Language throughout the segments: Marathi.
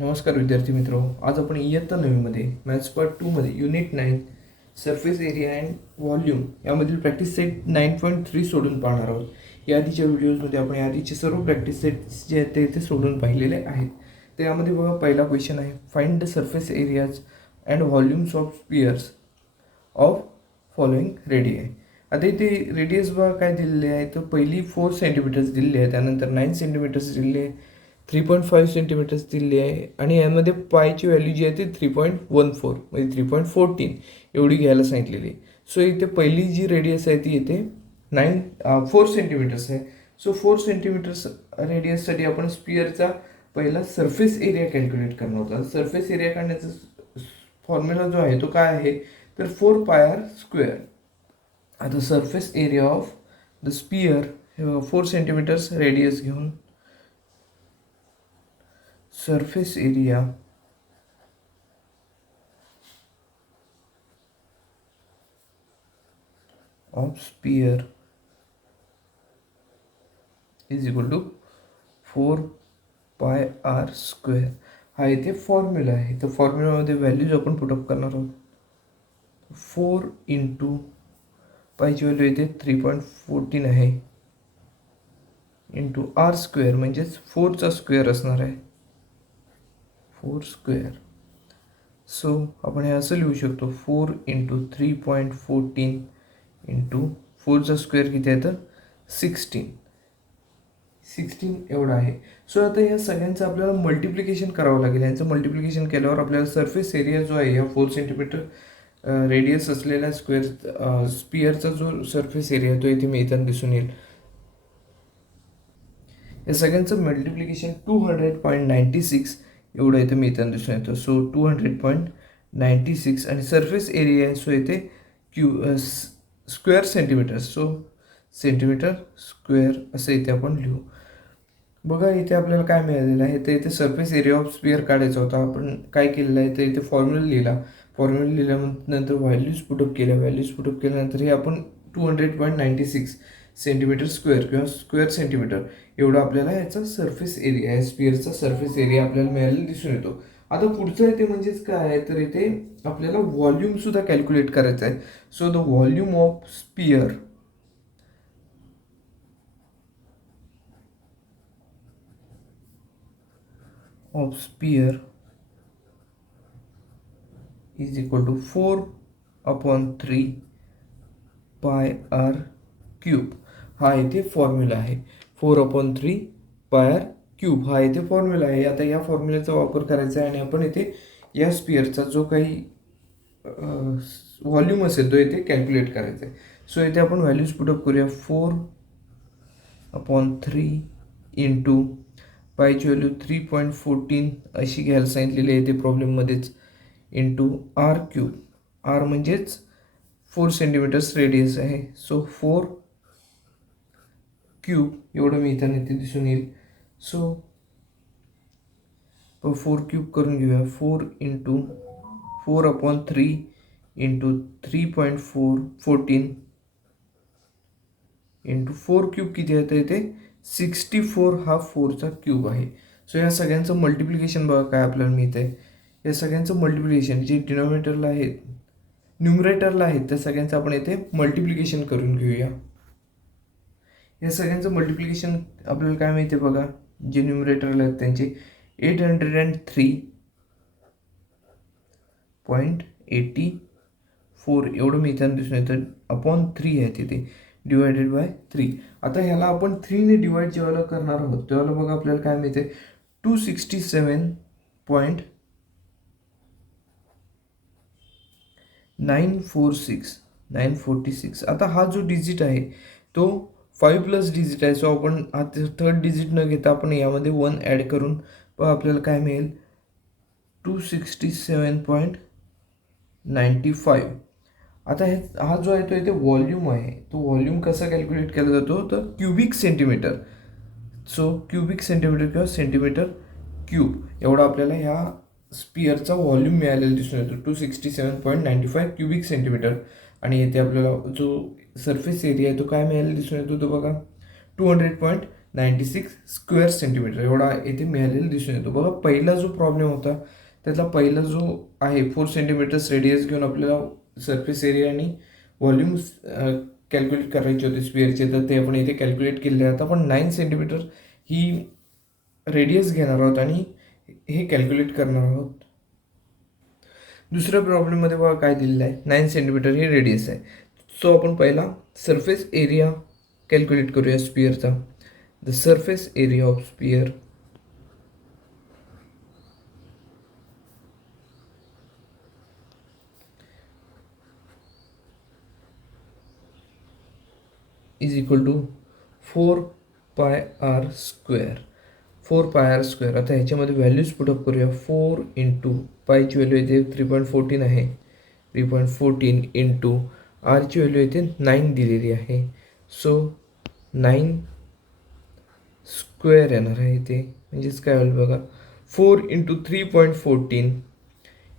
नमस्कार विद्यार्थी मित्रो, आज आपण इयत्ता 9मध्ये मॅथ्स पार्ट 2मध्ये unit 9 surface area and volume यामधील प्रॅक्टिस सेट 9.3 सोडून पाहणार आहोत. या आधीच्या व्हिडिओजमध्ये आपण आधीचे सर्व प्रॅक्टिस सेट्स जे आहेत ते सोडून पाहिलेले आहेत. त्यामध्ये बघा, पहिला क्वेश्चन आहे, find the surface areas and volumes of spheres of following radii. आता इथे रेडियस बघा काय दिलेले आहे, तर पहिली 4 सेंटीमीटर्स दिलेली आहे, त्यानंतर 9 सेंटीमीटर्स दिलेले आहे, 3.5 सेंटीमीटर्स दिलेली आहे आणि यामध्ये पायची व्हॅल्यू जी आहे ती 3.14 म्हणजे 3.14 एवढी घ्यायला सांगितलेली आहे. सो इथे पहिली जी रेडियस आहे ती इथे 4 सेंटीमीटर्स आहे. सो 4 सेंटीमीटर्स रेडियससाठी आपण स्पियरचा पहिला सरफेस एरिया कॅल्क्युलेट करणार होता. सरफेस एरिया काढण्याचा फॉर्म्युला जो आहे तो काय आहे, तर 4πr². आता surface area of the sphere 4 centimetres radius घेऊन surface area of sphere is equal to 4πr². हा इथे फॉर्म्युला आहे. तर फॉर्म्युलामध्ये व्हॅल्यूज आपण पुटअप करणार आहोत. 4 इंटू पायची व्हॅल्यू इथे 3.14 आहे, इंटू r² म्हणजेच 4चा स्क्वेअर असणार आहे, 4². सो आपण हे असं लिहू शकतो, 4 इंटू 3.14 इंटू 4चा स्क्वेअर किती आहे तर 16 एवढा आहे. सो आता या सगळ्यांचं आपल्याला मल्टिप्लिकेशन करावं लागेल. यांचं मल्टिप्लिकेशन केल्यावर आपल्याला सरफेस एरिया जो आहे या 4 सेंटीमीटर रेडियस असलेल्या स्पियरचा जो सरफेस एरिया तो इथे मिळताना दिसून येईल. या सगळ्यांचं मल्टिप्लिकेशन 200.96 एवढं इथे मिळताना दिसून येतं. सो 200.96 आणि सरफेस एरिया आहे सो इथे square centimetre, so centimetre square असं इथे आपण लिहू. बघा इथे आपल्याला काय मिळालेलं आहे, तर इथे सरफेस एरिया ऑफ स्पियर काढायचा होता. आपण काय केलेलं आहे तर इथे फॉर्म्युला लिहिल्यानंतर व्हॅल्यूज पुटअप केल्यानंतर हे आपण 200.96 सेंटीमीटर स्क्वेअर किंवा स्क्वेअर सेंटीमीटर एवढा आपल्याला याचा सरफेस एरिया आहे, स्पियरचा सरफेस एरिया आपल्याला मिळालेला दिसून येतो. आता पुढचं इथे म्हणजेच काय आहे, तर इथे आपल्याला व्हॉल्यूमसुद्धा कॅल्क्युलेट करायचं आहे. So the volume of sphere is equal to 4/3πr³. हा इथे फॉर्म्युला आहे. 4/3πr³ हा इथे फॉर्म्युला आहे. आता या फॉर्म्युल्याचा वापर करायचा आहे आणि आपण इथे या स्पियरचा जो काही व्हॉल्यूम असेल तो इथे कॅल्क्युलेट करायचा आहे. सो इथे आपण व्हॅल्यूज पुटअप करूया. 4/3 इंटू पायची व्हॅल्यू 3.14 अशी घ्यायला सांगितलेली आहे इथे प्रॉब्लेममध्येच, इंटू r³ r म्हणजेच 4 सेंटीमीटर्स रेडियस आहे. सो 4³ एवढं मी इथं इथे दिसून येईल. सो 4³ करून घेऊया. 4 इंटू 4/3 इंटू 3.14 इंटू 4³ किती आहे तर इथे 64 हा 4चा क्यूब आहे. सो या सगळ्यांचं मल्टिप्लिकेशन बघा काय आपल्याला मिळतं आहे. या सगळ्यांचं मल्टिप्लिकेशन जे डिनॉमिनेटरला आहेत, न्यूमरेटरला आहेत, त्या सगळ्यांचं आपण इथे मल्टिप्लिकेशन करून घेऊया. या सगळ्यांचं मल्टिप्लिकेशन आपल्याला काय माहिती आहे बघा, जे न्यूमरेटरला आहेत त्यांचे 803.84 एवढं मिळताना दिसून येतं. अपॉन 3 आहे तिथे, डिवायडेड बाय 3. आता ह्याला आपण 3ने डिवाइड जेव्हा करणार आहोत तेव्हा बघा आपल्याला काय मिळते, 267.946. आता हा जो डिजिट आहे तो 5+ डिजिट आहे. सो आपण हा थर्ड डिजिट न घेता आपण यामध्ये 1 ॲड करून आपल्याला काय मिळेल, 267.95. आता हा जो आहे तो इथे व्हॉल्यूम आहे. तो व्हॉल्यूम कसा कॅल्क्युलेट केला जातो तर cubic centimetre. So cubic centimetre किंवा सेंटीमीटर क्यूब एवढा आपल्याला ह्या स्पियरचा व्हॉल्यूम मिळालेला दिसून येतो, 267.95 क्युबिक सेंटीमीटर. आणि इथे आपल्याला जो सरफेस एरिया आहे तो काय मिळालेला दिसून येतो तो बघा, 200. 96 स्क्वेअर सेंटीमीटर एवढा इथे मिळालेला दिसून येतो. बघा पहिला जो प्रॉब्लेम होता त्यातला पहिला जो आहे 4 सेंटीमीटर्स रेडियस घेऊन आपल्याला सरफेस एरिया आणि व्हॉल्यूम कॅल्क्युलेट करायचे होते स्पिअरचे, तर ते आपण इथे कॅल्क्युलेट केले. आता आपण 9 सेंटीमीटर ही रेडियस घेणार आहोत आणि हे कॅल्क्युलेट करणार आहोत. दुसऱ्या प्रॉब्लेममध्ये बघा काय दिलेलं आहे, 9 सेंटीमीटर ही रेडियस आहे. सो आपण पहिला सरफेस एरिया कॅल्क्युलेट करूया स्पिअरचा. The surface area of sphere is equal to 4πr square. 4πr square. आता ह्याच्यामध्ये व्हॅल्यूज पुटअप करूया. 4 इंटू पायची व्हॅल्यू येते 3.14 आहे, 3.14 इंटू आरची व्हॅल्यू येते 9 दिलेली आहे. सो 9 स्क्वेअर येणार आहे इथे, म्हणजेच काय होईल बघा, 4 इंटू 3.14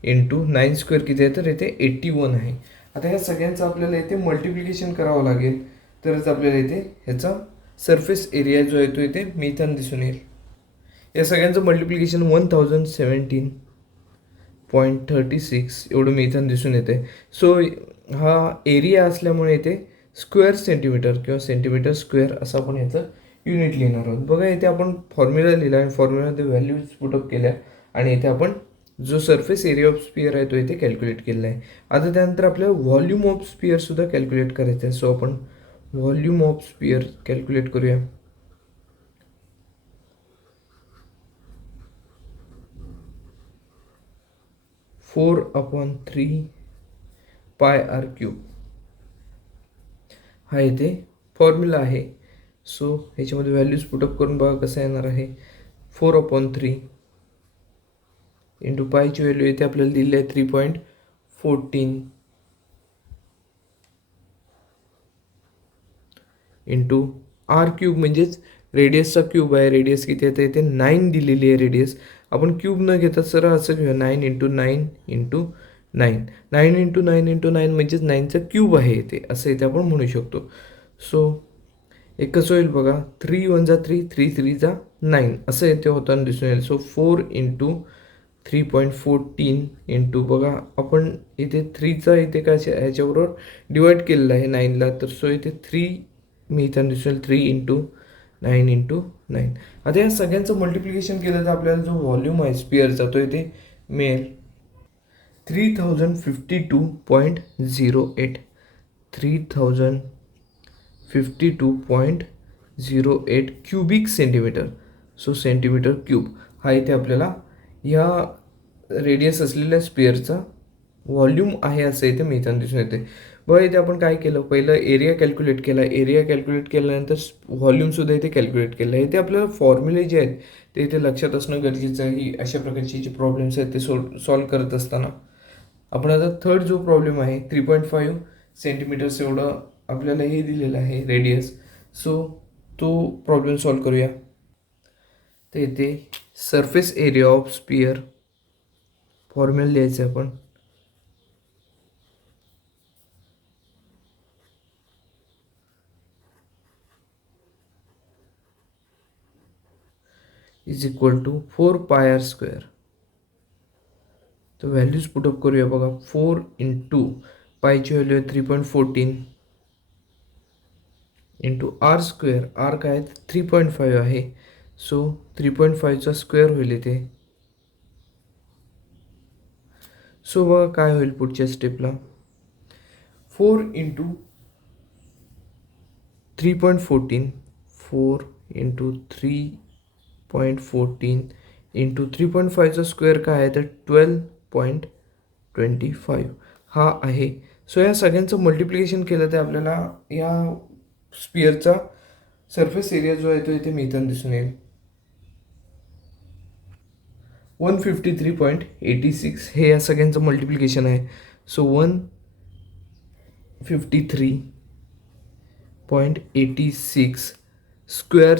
इंटू 9 स्क्वेअर किती आहे, तर इथे 81 आहे. आता ह्या सगळ्यांचं आपल्याला इथे मल्टिप्लिकेशन करावं लागेल, तरच आपल्याला इथे ह्याचा सरफेस एरिया जो आहे तो इथे मिळताना दिसून येईल. या सगळ्यांचं मल्टिप्लिकेशन 1076.36 एवढं मिळताना दिसून येते. सो हा एरिया असल्यामुळे इथे स्क्वेअर सेंटीमीटर किंवा सेंटीमीटर स्क्वेअर असं आपण ह्याचं युनिट लिहिणार आहोत. बघा इथे आपण फॉर्म्युला लिहिला आणि फॉर्म्युलामध्ये व्हॅल्यूज पुटअप केल्या आणि इथे आपण जो सरफेस एरिया ऑफ स्पिअर आहे तो इथे कॅल्क्युलेट केलेला आहे. आता त्यानंतर आपल्याला व्हॉल्यूम ऑफ स्पिअरसुद्धा कॅल्क्युलेट करायचं आहे. सो आपण व्हॉल्यूम ऑफ स्पिअर कॅल्क्युलेट करूया. फोर अपॉन 3πr³ हा इथे फॉर्म्युला आहे. सो ह्याच्यामध्ये व्हॅल्यूज पुटअप करून बघा कसं येणार आहे. 4/3 इंटू पायची व्हॅल्यू इथे आपल्याला दिली आहे 3.14 इंटू r³ म्हणजेच रेडियसचा क्यूब आहे. रेडियस किती आहे, इथे 9 दिलेली आहे रेडियस. आपण क्यूब न घेता सरळ असं घेऊया, 9 इंटू 9 इंटू 9. 9 इंटू 9 इंटू 9 म्हणजेच 9चा क्यूब आहे इथे, असं इथे आपण म्हणू शकतो. सो एक कसं होईल बघा, 3 1 जा 3, 3 3 जा 9 असं इथे होताना दिसून येईल. सो 4 इंटू 3.14 इंटू बघा आपण इथे 3चा इथे काय ह्याच्याबरोबर डिवाईड केलेला आहे 9ला, तर सो इथे 3 मिळताना दिसून येईल. 3 इंटू 9 इंटू 9. आता या सगळ्यांचं मल्टिप्लिकेशन केलं तर आपल्याला जो व्हॉल्यूम आहे स्पिअरचा तो इथे मिळेल 3052.08. 3052.08 cubic centimetre. So centimetre cube हा इथे आपल्याला या रेडियस असलेल्या स्पिअरचा व्हॉल्यूम आहे असं इथे मिळताना दिसून येते. बघा इथे आपण काय केलं, पहिलं एरिया कॅल्क्युलेट केला. एरिया कॅल्क्युलेट केल्यानंतर व्हॉल्यूमसुद्धा इथे कॅल्क्युलेट केलं. इथे आपल्याला फॉर्म्युले जे आहेत ते इथे लक्षात असणं गरजेचं आहे की अशा प्रकारचे जे प्रॉब्लेम्स आहेत ते सॉल्व करत असताना. आपण आता थर्ड जो प्रॉब्लेम आहे 3.5 सेंटीमीटर्स एवढं आपल्याला हे दिलेलं आहे रेडियस. सो तो प्रॉब्लेम सॉल्व करूया. तर इथे surface area of sphere formula लिहायचं आपण. Is equal to 4πr square. तर व्हॅल्यूज पुटअप करूया बघा. 4 इंटू पायची व्हॅल्यू आहे 3.14 इंटू आर स्क्वेअर. आर काय आहे 3.5 आहे. सो 3.5चा स्क्वेअर होईल इथे. सो बघा काय होईल पुढच्या स्टेपला, 4 इंटू 3.14, 4 इंटू 3.14 इंटू 3.5चा स्क्वेअर काय आहे तर 12.25 हा आहे. सो या सगळ्यांचं मल्टिप्लिकेशन केलं तर आपल्याला या स्पिअरचा सरफेस एरिया जो आहे तो इथे मिळताना दिसून येईल 153.86. हे या सगळ्यांचं मल्टिप्लिकेशन आहे. सो 153.86 स्क्वेअर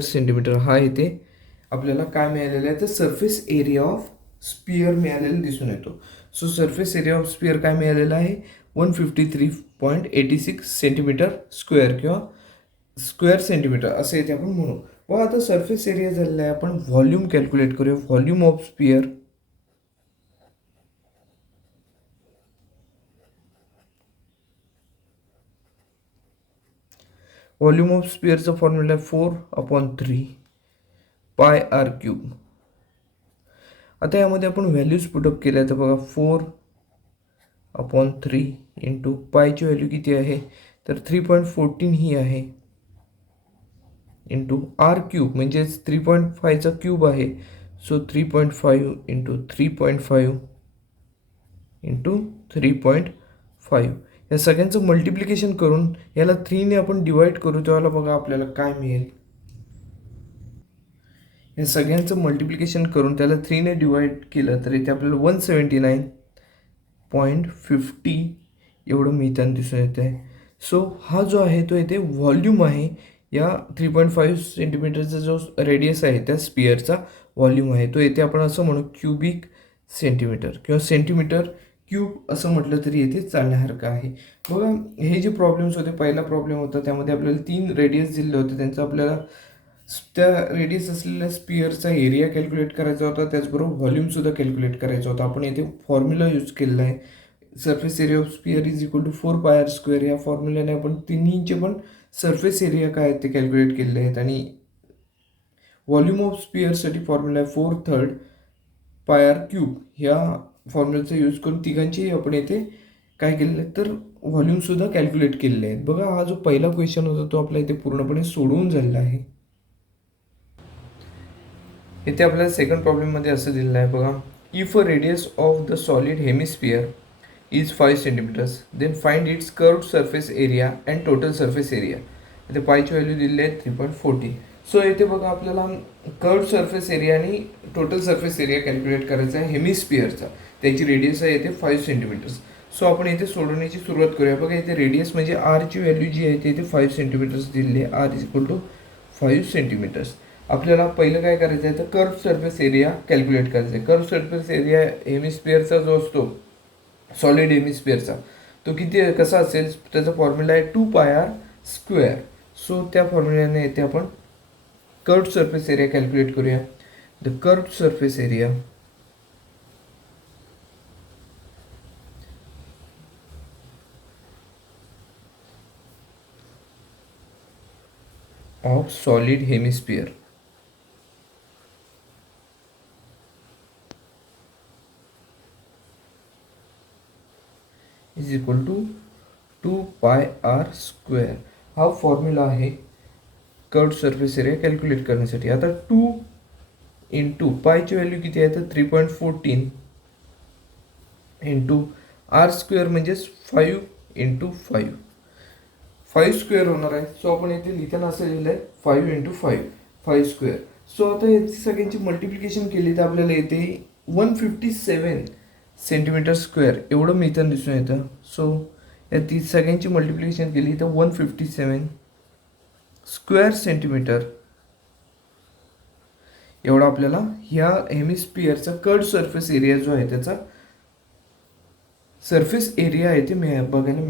सेंटीमीटर हा इथे आपल्याला काय मिळालेलं आहे तर सरफेस एरिया ऑफ स्पिअर मिळालेला दिसून येतो. So surface area of sphere काय मिळालेला आहे 153.86 सेंटीमीटर स्क्वेअर किंवा स्क्वेअर सेंटीमीटर असं इथे आपण म्हणू. बघा आता सरफेस एरिया झालेला आहे, आपण व्हॉल्यूम कॅल्क्युलेट करूया. Volume of sphere volume of स्पिअरचा फॉर्म्युला आहे 4/3 पाय आर क्यूब. आता यामध्ये आपण व्हॅल्यूज पुटअप केल्या तर बघा 4/3 इंटू पायची व्हॅल्यू किती आहे तर 3.14 ही आहे इंटू आर क्यूब म्हणजेच 3.5चा क्यूब आहे. सो 3.5 इंटू 3.5 इंटू 3.5 या सगळ्यांचं मल्टिप्लिकेशन करून याला 3ने आपण डिवाइड करू तेव्हा बघा आपल्याला काय मिळेल. या सगळ्यांचं मल्टिप्लिकेशन करून त्याला 3ने डिवाइड केलं तर इथे आपल्याला 179.50 एवढं मिळताना दिसून येत आहे. सो हा जो आहे तो इथे व्हॉल्यूम आहे. या 3.5 सेंटीमीटरचा जो रेडियस आहे त्या स्पिअरचा व्हॉल्यूम आहे तो येथे आपण असं म्हणू क्युबिक सेंटीमीटर किंवा सेंटीमीटर क्यूब असं म्हटलं तरी येथे चालण्यासारखं आहे. बघा हे जे प्रॉब्लेम्स होते, पहिला प्रॉब्लेम होता त्यामध्ये आपल्याला 3 रेडियस दिले होते, त्यांचं आपल्याला त्या रेडियस असलेल्या स्पिअरचा एरिया कॅल्क्युलेट करायचा होता, त्याचबरोबर व्हॉल्यूमसुद्धा कॅल्क्युलेट करायचा होता. आपण येथे फॉर्म्युला यूज केलेला आहे surface area of sphere is equal to 4πr². या फॉर्म्युल्याने आपण तिन्हीचे पण सरफेस एरिया काय आहेत ते कॅल्क्युलेट केलेले आहेत. आणि व्हॉल्यूम ऑफ स्पिअरसाठी फॉर्म्युला आहे 4/3 πr³ ह्या फॉर्म्युलाचा यूज करून तिघांचेही आपण येथे काय केलेलं आहे तर व्हॉल्यूमसुद्धा कॅल्क्युलेट केलेले आहेत. बघा हा जो पहिला क्वेश्चन होता तो आपला इथे पूर्णपणे सोडवून झालेला आहे. इथे आपल्याला सेकंड प्रॉब्लेममध्ये असं दिलेलं आहे बघा, if a radius of the solid hemisphere is 5 centimetres then find its curved surface area and total surface area. इथे पायची व्हॅल्यू दिलेली आहे 3.40. सो इथे बघा आपल्याला कर्व्ड सरफेस एरिया आणि टोटल सरफेस एरिया कॅल्क्युलेट करायचा आहे हेमिस्फिअरचा. त्याची रेडियस आहे इथे 5 सेंटीमीटर्स. सो आपण इथे सोडवण्याची सुरुवात करूया. बघा इथे रेडियस म्हणजे आरची व्हॅल्यू जी आहे ती इथे 5 सेंटीमीटर्स दिलेली आहे. R is equal to 5 centimetres. आपल्याला पहिलं काय करायचं आहे तर कर्व सरफेस एरिया कॅल्क्युलेट करायचा आहे. कर्व सरफेस एरिया हेमिस्फिअरचा जो असतो सॉलिड हेमिस्फिअरचा तो किती कसा असेल, त्याचा फॉर्म्युला आहे 2πr². सो त्या फॉर्म्युल्याने येथे आपण कर्व्ड सरफेस एरिया कॅल्क्युलेट करूया. The curved surface area of solid hemisphere is equal to 2πr². हा फॉर्म्युला आहे कर्व्ड सरफेस एरिया कॅल्क्युलेट करण्यासाठी. आता 2 इंटू पायची व्हॅल्यू किती आहे तर 3.14 इंटू r² म्हणजेच 5 इंटू 5 होणार आहे. सो आपण इथे लिहिताना असं लिहिलं आहे 5 इंटू 5² सो आता याची सगळ्यांची मल्टिप्लिकेशन केली तर आपल्याला येते 157 सेंटीमीटर स्क्वेअर एवढं मिळताना दिसून येतं. सो या ती सगळ्यांची मल्टिप्लिकेशन केली तर 157 स्क्वेअर सेंटीमीटर एवढा आपल्याला ह्या हेमिस्फिअरचा कर्व्ड सरफेस एरिया जो आहे त्याचा सरफेस एरिया आहे ते बघायला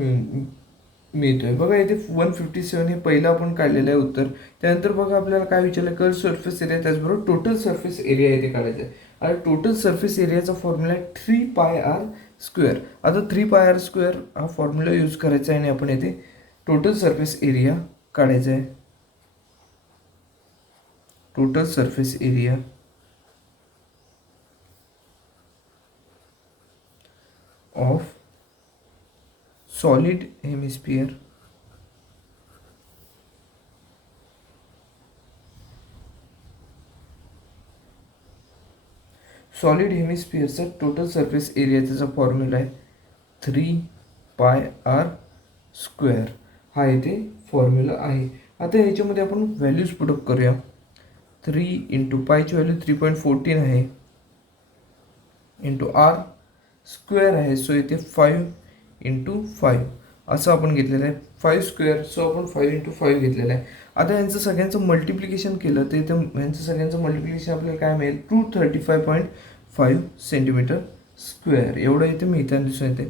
मिळतोय. बघा इथे 157 हे पहिलं आपण काढलेलं आहे उत्तर. त्यानंतर बघा आपल्याला काय विचारलं कर्व्ड सरफेस एरिया त्याचबरोबर टोटल सरफेस एरिया इथे काढायचं आहे. आणि टोटल सरफेस एरियाचा फॉर्म्युला आहे 3πr². आता 3πr² हा फॉर्म्युला यूज करायचा आहे आणि आपण येथे टोटल सरफेस एरिया काढायचा आहे. Total surface area of solid hemisphere solid हेमिस्फिअरचा टोटल सरफेस एरिया त्याचा फॉर्म्युला आहे 3πr². हा इथे फॉर्म्युला आहे. आता ह्याच्यामध्ये आपण व्हॅल्यूज पुटअप करूया. 3 इंटू पायची व्हॅल्यू 3.14 आहे इंटू r² आहे. सो इथे 5 इंटू 5 असं आपण घेतलेलं आहे 5². सो आपण 5 इंटू 5 घेतलेलं आहे. आता यांचं सगळ्यांचं मल्टिप्लिकेशन केलं तर इथं यांचं सगळ्यांचं मल्टिप्लिकेशन आपल्याला काय मिळेल 235.5 सेंटीमीटर स्क्वेअर एवढं इथे मिळताना दिसून येते.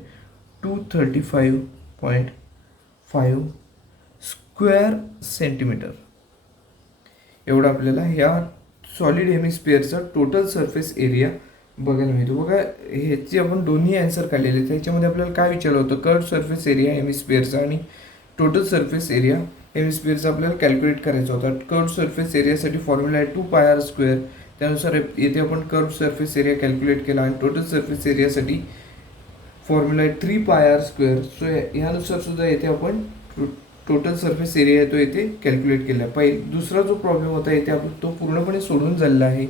235.5 स्क्वेअर सेंटीमीटर एवढा आपल्याला ह्या सॉलिड हेमिस्फिअरचा टोटल सरफेस एरिया बघायला मिळतो. बघा ह्याची आपण दोन्ही आन्सर काढलेले आहेत. त्याच्यामध्ये आपल्याला काय विचारलं होतं, कर्व सरफेस एरिया हेमिस्फिअरचा आणि टोटल सरफेस एरिया हेमिस्फिअरचा आपल्याला कॅल्क्युलेट करायचा होता. कर्व सरफेस एरियासाठी फॉर्म्युला आहे 2πr स्क्वेअर. त्यानुसार येथे आपण कर्व सरफेस एरिया कॅल्क्युलेट केला आणि टोटल सरफेस एरियासाठी फॉर्म्युला आहे 3πr स्क्वेअर. सो ह्यानुसार सुद्धा येथे आपण टोटल सरफेस एरिया आहे तो येथे कॅल्क्युलेट केला. दुसरा जो प्रॉब्लेम होता येथे आपण तो पूर्णपणे सोडून झालेला आहे.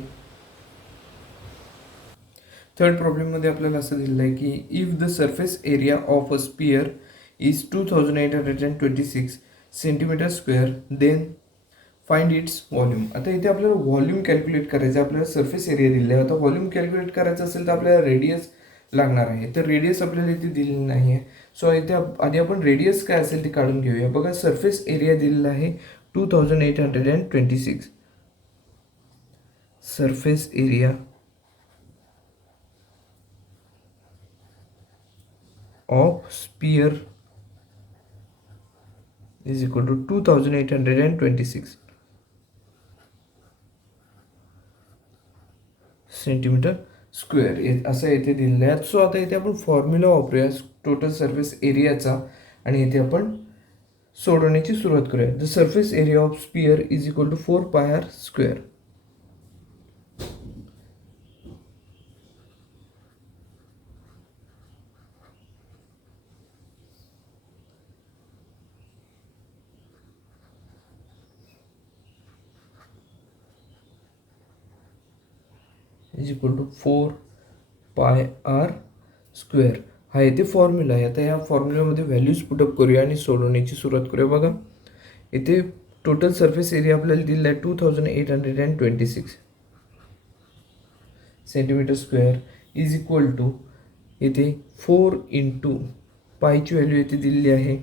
थर्ड प्रॉब्लेममध्ये आपल्याला असं दिलेलं आहे की if the surface area of a sphere is 2826 centimetre square then find its volume. आता इथे आपल्याला व्हॉल्यूम कॅल्क्युलेट करायचं आहे. आपल्याला सरफेस एरिया दिलेला आहे. आता व्हॉल्यूम कॅल्क्युलेट करायचं असेल तर आपल्याला रेडियस लागणार आहे. तर रेडियस आपल्याला इथे दिलेली नाही आहे. सो इथे आधी आपण रेडियस काय असेल ते काढून घेऊया. बघा सरफेस एरिया दिलेला आहे 2826. Surface area of sphere is equal to 2826 centimetre square असं इथे दिलेलं आहे. सो आता इथे आपण फॉर्म्युला वापरूया टोटल सरफेस एरियाचा आणि इथे आपण सोडवण्याची सुरुवात करूया. The surface area of sphere is equal to 4πr square. Is equal to 4πr square. हा इथे फॉर्म्युला आहे. आता या फॉर्म्युल्यामध्ये व्हॅल्यूज पुटअप करूया आणि सोडवण्याची सुरुवात करूया. बघा इथे टोटल सरफेस एरिया आपल्याला दिलेला आहे 2826 centimetre square is equal to इथे 4 इंटू पायची व्हॅल्यू इथे दिलेली आहे.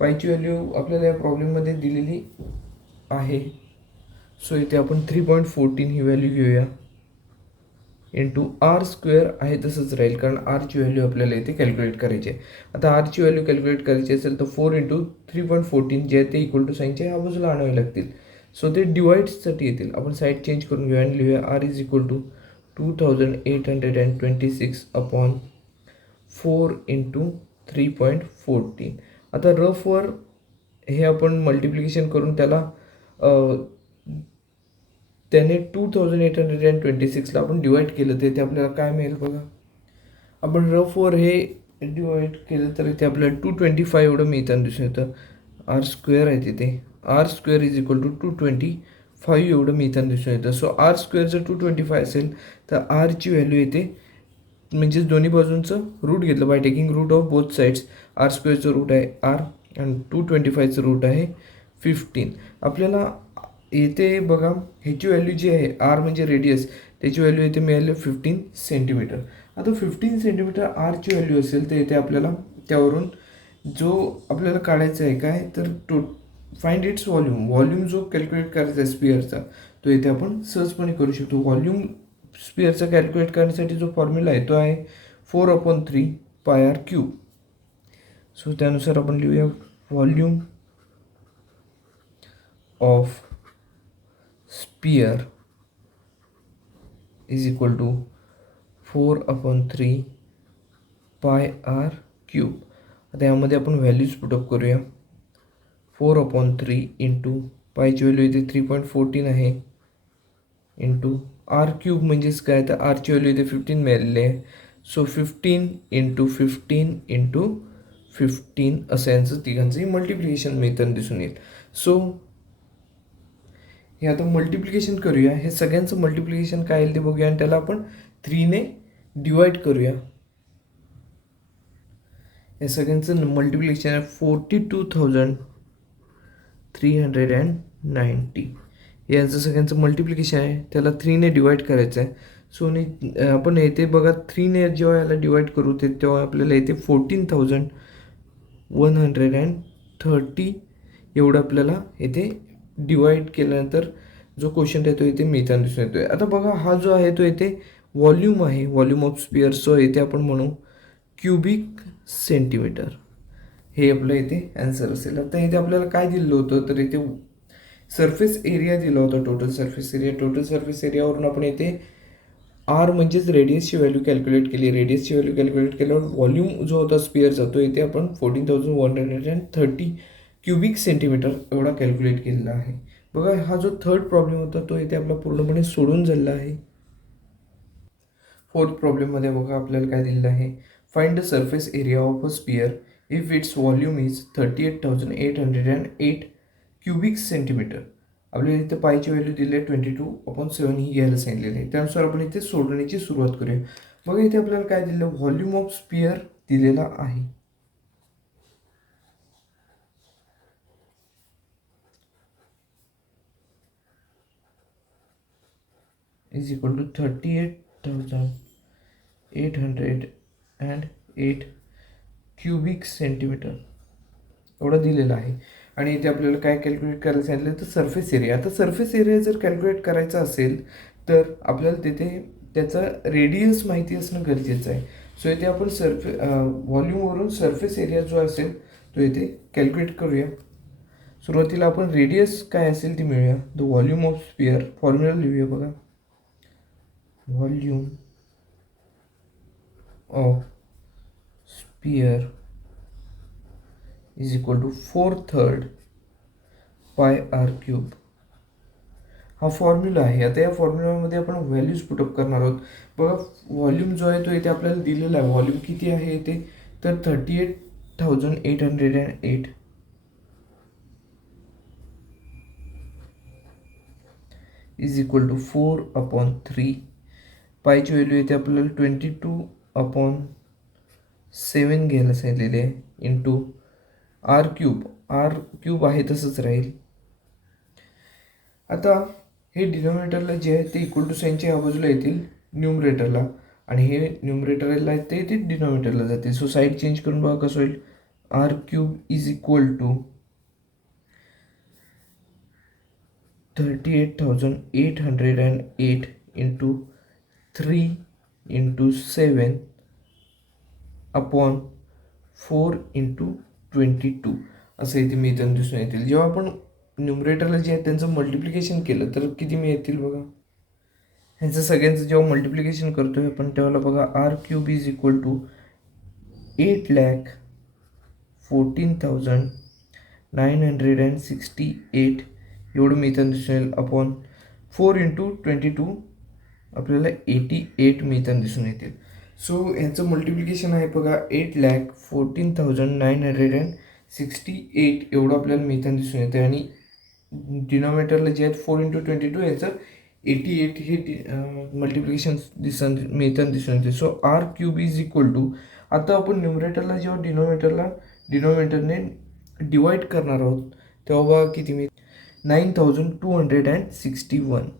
पायची व्हॅल्यू आपल्याला या प्रॉब्लेममध्ये दिलेली आहे. सो इथे आपण 3.14 ही व्हॅल्यू घेऊया इंटू आर स्क्वेअर आहे तसंच राहील कारण आरची व्हॅल्यू आपल्याला इथे कॅल्क्युलेट करायची आहे. आता आरची व्हॅल्यू कॅल्क्युलेट करायची असेल तर 4 इंटू 3.14 जे आहे ते इक्वल टू साईनचे ह्या बाजूला आणावे लागतील. सो ते डिवाईड्ससाठी येतील. आपण साईड चेंज करून घेऊया आणि लिहूया r is equal to 2826 upon 4 into 3.14. आता रफवर हे आपण मल्टिप्लिकेशन करून त्याने 2826ला आपण डिवाईड केलं तर ते आपल्याला काय मिळेल बघा. आपण रफवर हे डिवाईड केलं तर इथे आपल्याला 225 एवढं मिळताना दिसून येतं. आर स्क्वेअर आहे तिथे r square is equal to 225 एवढं मिळताना दिसून येतं. सो आर स्क्वेअर जर 225 असेल तर आरची व्हॅल्यू येते म्हणजेच दोन्ही बाजूंचं रूट घेतलं by taking root of both sides. R स्क्वेअरचं रूट आहे आर आणि 225चं रूट आहे 15. आपल्याला इथे बघा ह्याची व्हॅल्यू जी आहे आर म्हणजे रेडियस त्याची व्हॅल्यू इथे मिळाली 15 सेंटीमीटर. आता 15 सेंटीमीटर आरची व्हॅल्यू असेल तर इथे आपल्याला त्यावरून जो आपल्याला काढायचा आहे काय तर फाइंड इट्स व्हॉल्यूम जो कॅल्क्युलेट करायचा आहे स्पिअरचा तो इथे आपण सहजपणे करू शकतो. व्हॉल्यूम स्पिअरचा कॅल्क्युलेट करण्यासाठी जो फॉर्म्युला आहे तो आहे 4/3πr क्यूब. सो त्यानुसार आपण लिहूया volume of sphere is equal to 4/3πr cube. आता यामध्ये आपण व्हॅल्यूज पुटअप करूया. 4/3 इंटू पायची व्हॅल्यू इथे 3.14 आहे इंटू आर क्यूब म्हणजेच काय तर आरची व्हॅल्यू इथे 15 मिळालेली आहे. सो 15 इंटू 15 इंटू 15 असं यांचं तिघांचंही मल्टिप्लिकेशन मिळताना दिसून येईल. सो हे आता मल्टिप्लिकेशन करूया. हे सगळ्यांचं मल्टिप्लिकेशन काय येईल ते बघूया आणि त्याला आपण 3ने डिवाईड करूया. या सगळ्यांचं मल्टिप्लिकेशन आहे 42,390. यांचं सगळ्यांचं मल्टिप्लिकेशन आहे त्याला 3ने डिवाईड करायचं आहे. सो आपण येथे बघा 3ने जेव्हा याला डिवाईड करू ते तेव्हा आपल्याला येथे 14,130 एवढं आपल्याला येथे डिवाईड केल्यानंतर जो क्वेश्चन आहे तो इथे मिळताना दिसून येतो आहे. आता बघा हा जो आहे तो इथे व्हॉल्यूम आहे, व्हॉल्यूम ऑफ स्पियर, सो इथे आपण म्हणू क्युबिक सेंटीमीटर. हे आपलं इथे ॲन्सर असेल. आता इथे आपल्याला काय दिलं होतं, तर इथे सरफेस एरिया दिला होता, total surface area. Total surface एरियावरून आपण इथे आर म्हणजेच रेडियसची व्हॅल्यू कॅल्क्युलेट केली. रेडियसची व्हॅल्यू कॅल्क्युलेट केल्यावर व्हॉल्यूम जो होता स्पिअरचा तो इथे आपण 14,130 क्युबिक सेंटीमीटर एवढा कॅल्क्युलेट केलेला आहे. बघा, हा जो थर्ड प्रॉब्लेम होता तो इथे आपला पूर्णपणे सोडून झालेला आहे. फोर्थ प्रॉब्लेममध्ये बघा आपल्याला काय दिलेलं आहे, find the surface area of a sphere if its volume is 38,808 cubic centimetre. आपल्याला इथे पायची व्हॅल्यू दिली आहे 22/7 ही घ्यायला सांगितलेली आहे. त्यानुसार आपण इथे सोडवण्याची सुरुवात करूया. बघा इथे आपल्याला काय दिलं, व्हॉल्यूम ऑफ स्पियर दिलेला आहे. Is equal to 38,808 cubic centimetre एवढा दिलेला आहे. आणि इथे आपल्याला काय कॅल्क्युलेट करायला सांगितलं, तर सरफेस एरिया. आता सरफेस एरिया जर कॅल्क्युलेट करायचा असेल तर आपल्याला तिथे त्याचा रेडियस माहिती असणं गरजेचं आहे. सो इथे आपण व्हॉल्यूमवरून सरफेस एरिया जो असेल तो इथे कॅल्क्युलेट करूया. सुरुवातीला आपण रेडियस काय असेल ती मिळूया. The volume of sphere, formula लिहूया बघा. Volume of sphere is equal to 4/3 pi R cube. हा फॉर्म्युला आहे. आता या फॉर्म्युलामध्ये आपण व्हॅल्यूज पुटअप करणार आहोत. बघा, व्हॉल्यूम जो आहे तो इथे आपल्याला दिलेला आहे. व्हॉल्यूम किती आहे इथे, तर 38,808 इज इक्वल टू 4/3. पायची व्हॅल्यू इथे आपल्याला 22/7 घ्यायला सांगितलेले आहे into r cube. R cube आहे तसंच राहील. आता हे डिनोमिनेटरला जे आहे ते इक्वल टू साईनच्या या बाजूला येतील न्यूमरेटरला, आणि हे न्यूमरेटरला आहे ते डिनोमिनेटरला जातील. सो साईड चेंज करून बघा कसं होईल. R cube is equal to 38,808 into 3 into 7 upon 4 into 22 असं इथे मिळताना दिसून येतील. जेव्हा आपण न्यूमरेटरला जे आहे त्यांचं मल्टिप्लिकेशन केलं तर किती मिळतील बघा. ह्यांचं सगळ्यांचं जेव्हा मल्टिप्लिकेशन करतोय आपण तेव्हा बघा, r cube is equal to 8,14,968 एवढं मिळताना दिसून येईल अपॉन 4 इंटू 22 आपल्याला 88 मिळताना दिसून येतील. सो ह्यांचं मल्टिप्लिकेशन आहे बघा 8,14,968 एवढं आपल्याला मिळताना दिसून येते. आणि डिनॉमिनेटरला जे आहेत 4 इंटू 22 याचं 88 हे मल्टिप्लिकेशन मिळताना दिसून येते. So r cube is equal to, आता आपण न्यूमरेटरला जेव्हा डिनॉमिनेटरने डिवाईड करणार आहोत तेव्हा किती मिळेल, 9,261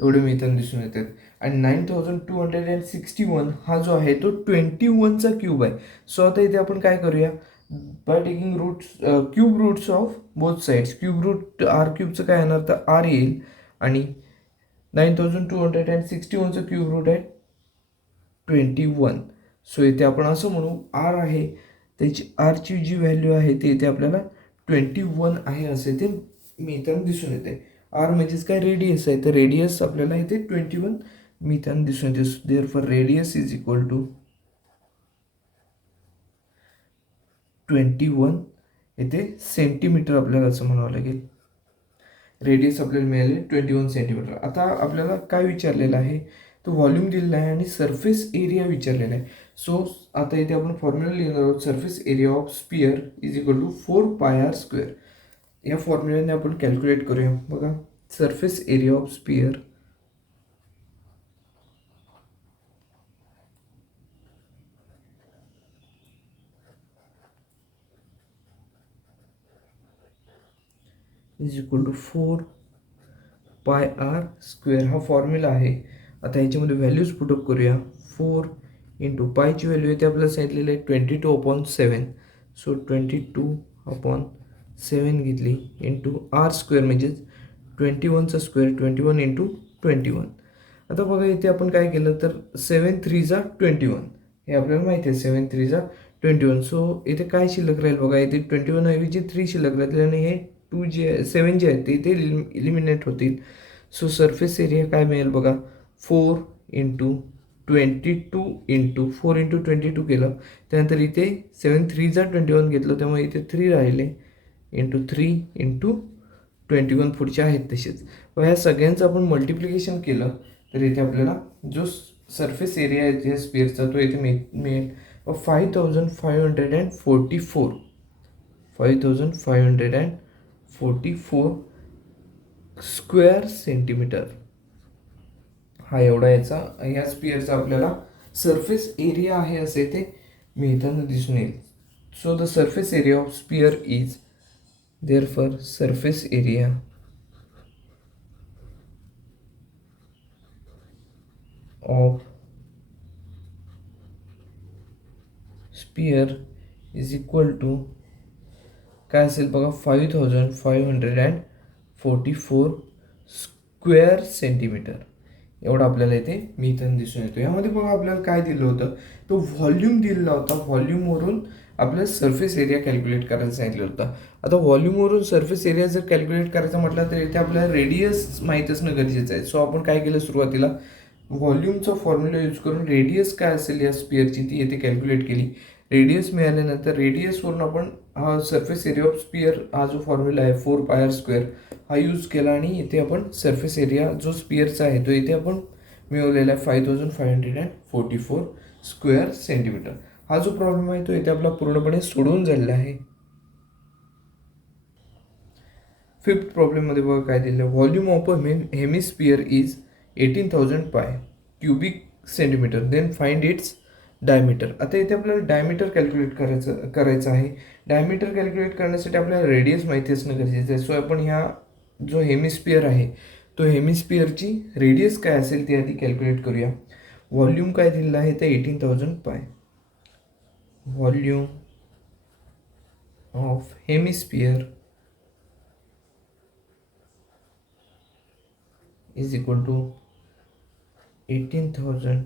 एवढे मिळताना दिसून येतात. आणि 9,261 हा जो आहे तो 21चा क्यूब आहे. सो आता इथे आपण काय करूया, by taking roots, cube roots of both sides. Cube root R क्यूबचं काय येणार, तर आर येईल. आणि 9,261चं क्यूब रूट आहे 21. सो इथे आपण असं म्हणू, आर आहे त्याची, आरची जी व्हॅल्यू आहे ती इथे आपल्याला 21 आहे असे ते मिळताना दिसून येते. आर म्हणजेच काय, रेडियस आहे, तर रेडियस आपल्याला इथे 21 मिळताना दिसून येते. Therefore radius is equal to 21 इथे सेंटीमीटर आपल्याला असं म्हणावं लागेल. रेडियस आपल्याला मिळाले 21 सेंटीमीटर. आता आपल्याला काय विचारलेलं आहे, तो व्हॉल्यूम दिलेला आहे आणि सरफेस एरिया विचारलेला आहे. सो आता इथे आपण फॉर्म्युला लिहिणार आहोत, surface area of sphere is equal to 4πr². या फॉर्म्युल्याने आपण कॅल्क्युलेट करूया. बघा, surface area of sphere is equal to 4πr². हा फॉर्म्युला आहे. आता ह्याच्यामध्ये व्हॅल्यूज पुटअप करूया. 4 इंटू पायची व्हॅल्यू इथे आपल्याला सांगितलेलं आहे 22/7. सो 22/7 घेतली इंटू r² म्हणजेच 21चा स्क्वेअर, 21 इंटू 21 आता बघा इथे आपण काय केलं तर 7 3 जा 21 हे आपल्याला माहिती आहे 7 3 जा 21. सो इथे काय शिल्लक राहील बघा, इथे 21 ऐवजी 3 शिल्लक राहील आणि हे 2 जे 7 जे आहेत ते इथे इलिमिनेट होतील. सो सरफेस एरिया काय मिळेल बघा, 4 इंटू 22 इंटू 4 इंटू 22 केलं. त्यानंतर इथे 7 3 जा 21 घेतलं त्यामुळे इथे 3 राहिले इंटू 3 इंटू 21 पुढचे आहेत तसेच. व ह्या सगळ्यांचं आपण मल्टिप्लिकेशन केलं तर इथे आपल्याला जो सरफेस एरिया आहे त्या स्पिअरचा तो इथे मिळेल 5544 स्क्वेअर सेंटीमीटर. हा एवढा याचा ह्या स्पिअरचा आपल्याला सरफेस एरिया आहे असे इथे मिळताना दिसून येईल. So the surface area of sphere is therefore surface area of sphere is equal to काय असेल बघा 5544 स्क्वेअर सेंटीमीटर. एवढा आपल्याला इथे मिळताना दिसून येतो. यामध्ये बघा आपल्याला काय दिलं होतं, तो व्हॉल्यूम दिलेला होता. व्हॉल्यूमवरून आपल्याला सरफेस एरिया कॅल्क्युलेट करायला सांगितलं होतं. आता व्हॉल्यूमवरून सरफेस एरिया जर कॅल्क्युलेट करायचा म्हटलं तर इथे आपल्याला रेडियस माहीत असणं गरजेचं आहे. सो आपण काय केलं, सुरुवातीला व्हॉल्यूमचा फॉर्म्युला यूज करून रेडियस काय असेल या स्पिअरची ती इथे कॅल्क्युलेट केली. रेडियस मिळाल्यानंतर रेडियसवरून आपण हा सरफेस एरिया ऑफ स्पिअर हा जो फॉर्म्युला आहे 4πr² हा यूज केला आणि इथे आपण सरफेस एरिया जो स्पिअरचा आहे तो इथे आपण मिळवलेला आहे 5544 स्क्वेअर सेंटीमीटर. हा जो प्रॉब्लेम आहे तो इथे आपला पूर्णपणे सोडवून झालेला आहे. 5th प्रॉब्लेममध्ये बघा काय दिलं, volume of a hemisphere is 18,000 pi cubic centimetre, then find its diameter. आता इथे आपल्याला डायमीटर कॅल्क्युलेट करायचं आहे. डायमीटर कॅल्क्युलेट करण्यासाठी आपल्याला रेडियस माहिती असणं गरजेचं आहे. सो आपण ह्या जो हेमिस्फिअर आहे तो हेमिस्फिअरची रेडियस काय असेल ती आधी कॅल्क्युलेट करूया. व्हॉल्यूम काय दिलेलं आहे ते 18,000 pi. Volume of hemisphere is equal to 18,000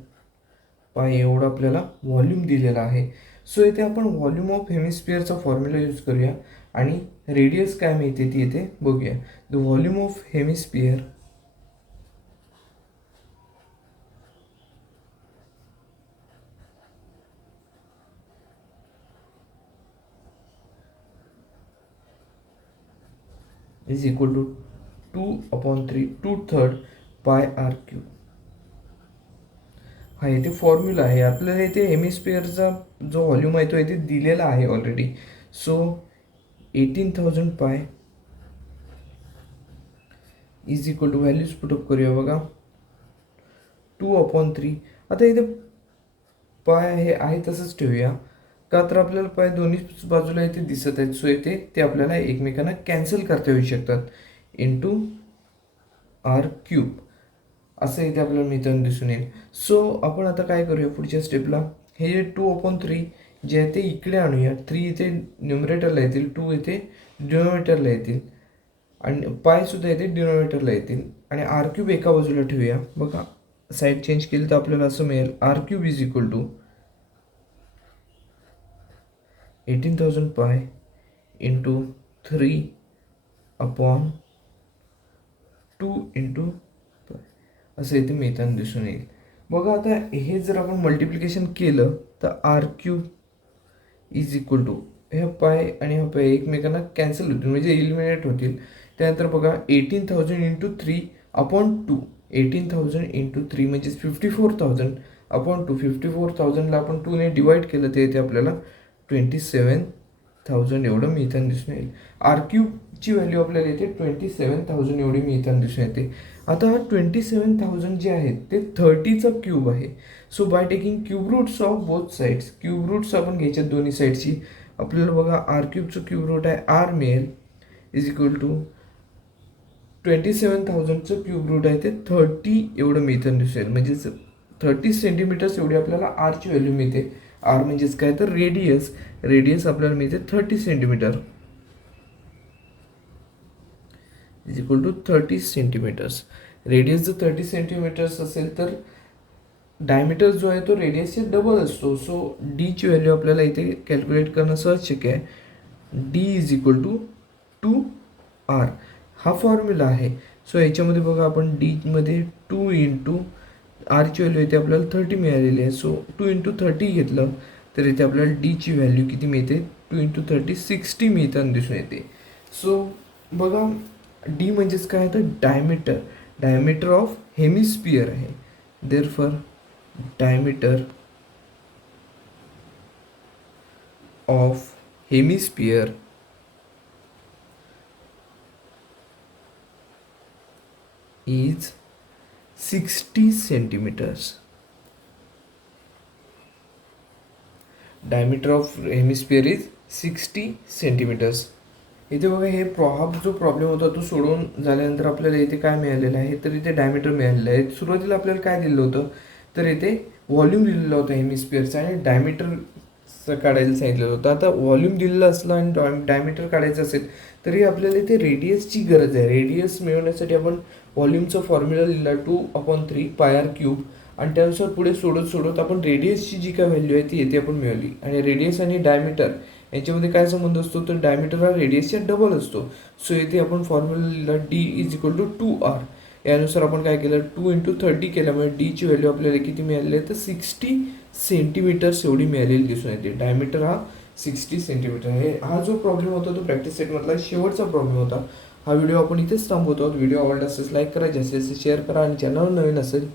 pi एवढा आपल्याला व्हॉल्यूम दिलेला आहे. सो इथे आपण व्हॉल्यूम ऑफ हेमिस्फिअरचा फॉर्म्युला यूज करूया आणि रेडियस काय मिळते ती इथे बघूया. The volume of hemisphere is equal to 2/3 2/3 पाय आर क्यूब. हा इथे फॉर्म्युला आहे. आपल्याला इथे हेमिस्फिअरचा जो व्हॉल्यूम आहे तो इथे दिलेला आहे already. So 18,000 pi is equal to values put up करूया बघा 2/3. आता इथे पाय आहे तसंच ठेवूया का तर आपल्याला पाय दोन्ही बाजूला इथे दिसत आहेत. सो इथे ते आपल्याला एकमेकांना कॅन्सल करता येऊ शकतात. इंटू आर क्यूब असं इथे आपल्याला मिळताना दिसून येईल. सो आपण आता काय करूया पुढच्या स्टेपला, हे जे 2/3 जे आहे ते इकडे आणूया. 3 इथे न्युमरेटरला येतील, 2 इथे डिनोमिनेटरला येतील आणि पायसुद्धा इथे डिनोमिनेटरला येतील आणि आर क्यूब एका बाजूला ठेवूया. बघा साईड चेंज केली तर आपल्याला असं मिळेल r cube is equal to 18,000 pi into 3/2 into pi असं इथे मिळताना दिसून येईल. बघा आता हे जर आपण मल्टिप्लिकेशन केलं तर r cube is equal to ह्या पाय आणि हा पाय एकमेकांना कॅन्सल होतील म्हणजे इलिमिनेट होतील. त्यानंतर बघा 18,000 इंटू 3/2 18,000 इंटू 3 म्हणजे 54,000/2 54,000ला आपण 2ने डिवाईड केलं ते इथे आपल्याला 27,000 एवढं मिळताना दिसून येईल. आर क्यूबची व्हॅल्यू आपल्याला इथे 27,000 एवढी मिळताना दिसून येते. आता हा 27,000 जे आहेत ते 30चा क्यूब आहे. So by taking cube roots of both sides, cube roots आपण घ्यायच्यात दोन्ही साईडची. आपल्याला बघा आर क्यूबचं क्यूब रूट आहे आर मिळेल इज इक्वल टू 27,000चं क्यूब रूट आहे ते 30 एवढं मिळताना दिसून येईल. म्हणजे 30 सेंटीमीटर्स एवढी आपल्याला आरची व्हॅल्यू मिळते. आर म्हणजेच काय तर रेडियस आपल्याला मिळते 30 centimetre is equal to 30 centimetres. Radius जर 30 सेंटीमीटर्स असेल तर डायमीटर जो आहे तो रेडियसचे डबल असतो. सो डीची व्हॅल्यू आपल्याला इथे कॅल्क्युलेट करणं सहज शक्य आहे. D is equal to 2R हा फॉर्म्युला आहे. सो याच्यामध्ये बघा आपण डीमध्ये 2 इंटू आरची व्हॅल्यू इथे आपल्याला 30 मिळालेली आहे. सो 2 इंटू 30 घेतलं तर इथे आपल्याला डीची व्हॅल्यू किती मिळते, 2 इंटू 30 60 मिळताना दिसून येते. सो बघा डी म्हणजेच काय तर डायमीटर ऑफ हेमिस्पियर आहे. Therefore diameter of hemisphere is 60 centimetres. Diameter of hemisphere is 60 centimetres. इथे बघा हे हा जो प्रॉब्लेम होता तो सोडून झाल्यानंतर आपल्याला इथे काय मिळालेलं आहे, तर इथे डायमीटर मिळालेलं आहे. सुरुवातीला आपल्याला काय दिलं होतं, तर इथे व्हॉल्यूम दिलेलं होतं हेमिस्फिअरचा आणि डायमीटर काढायला सांगितलेलं होतं. आता व्हॉल्यूम दिलेलं असलं आणि डायमीटर काढायचं असेल तरी आपल्याला इथे रेडियसची गरज आहे. रेडियस मिळवण्यासाठी आपण व्हॉल्यूमचा फॉर्म्युला लिहिला 2/3 πr³ आणि त्यानुसार पुढे सोडत आपण रेडियसची जी काय व्हॅल्यू आहे ती येथे आपण मिळवली. आणि रेडियस आणि डायमीटर यांच्यामध्ये काय संबंध असतो, तर डायमीटर हा रेडियसच्या डबल असतो. सो येथे आपण फॉर्म्युला लिहिला D is equal to 2R. यानुसार आपण काय केलं, 2 इंटू 30 केल्यामुळे डीची व्हॅल्यू आपल्याला किती मिळालेली आहे, तर 60 सेंटीमीटर्स एवढी मिळालेली दिसून येते. डायमीटर हा 60 सेंटीमीटर आहे. हा जो प्रॉब्लेम होता तो प्रॅक्टिस सेटमधला शेवटचा प्रॉब्लेम होता. हा व्हिडिओ आपण इथेच थांबवतो आहोत. व्हिडिओ आवडला असेल लाईक करा, जास्तीत जास्त शेअर करा आणि चॅनल नवीन असेल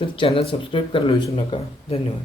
तर चॅनल सबस्क्राईब करायला विसरू नका. धन्यवाद.